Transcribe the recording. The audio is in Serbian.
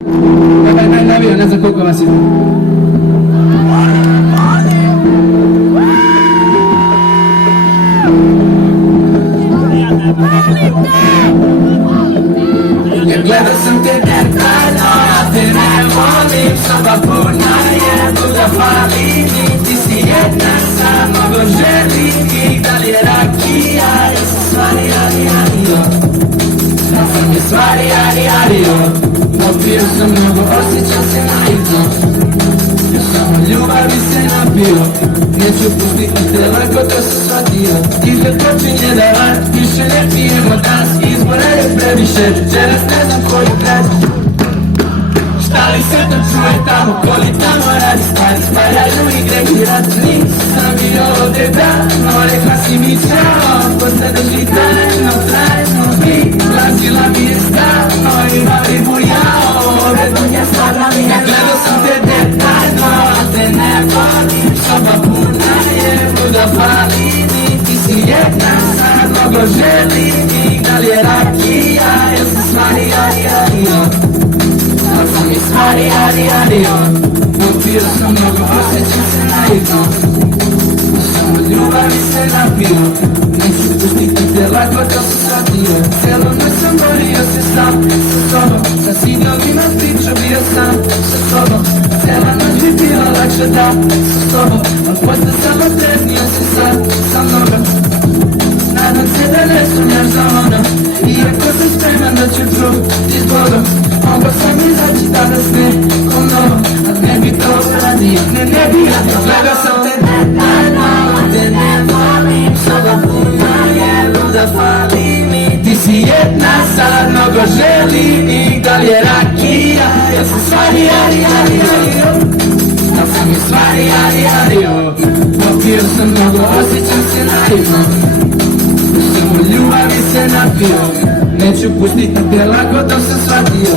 Navio, ne znam koliko vas ima. Ja gledao sam te detaljno, a te ne volim. Soba puna je, duga fali mi. Ti si jedna sa mnogo željih. Da li je rakija, jesu stvari, adio. Da sam je stvari, adio. Popio sam mnogo, osjećam se naivno. Još samo ljubavi se napio. Neću pustiti te, lako to se shvatio. Izgled počinje da van, više ne pijemo danas. Izbora je previše, večeras ne znam koju grad. Šta li se to čuje tamo, koli tamo radi stvari. Spaljaju igre i rad, nisam bio ovdje davno. Rekla si mi ćao, posle drži trajno, trajno. I glasila mi je stavno i bavi bujao. Ove donje stvarno mi je, gledao sam te detaljno, a te ne volim. Soba puna je, luda fali mi. Ti si jedna sa mnogo želim. Da li je rakija, jesu stvari, adio. Ako mi stvari, adio. Popio sam mnogo, osjećam se naivno. Samo ljubavi se napio. Neću pustiti te, lako to se shvatio. Cijelo noć sam borio se sam sa sobom. Sa sidovima pričao bio sam sa sobom. Cijela noć bi bila lakše da sa sobom. Al posle sam otreznio se sad sa mnogom. Nadam se da ne sumnjaš za ono. Iako sam spreman da ću drugi zbogom. Mogao sam izaći danas nekom novom. A ne bi to uradio, ne bi radio. Gledao sam te detaljno, a te ne volim. Soba puna je, luda fali mi. Ti si jedna sad, mnogo želim. Da li je rakija, jesu stvari, adio. Da sam mi stvari, adio. Popio sam mnogo, osjećam se naivno. Samo ljubavi se napio. Neću pustiti te, lako to sam shvatio.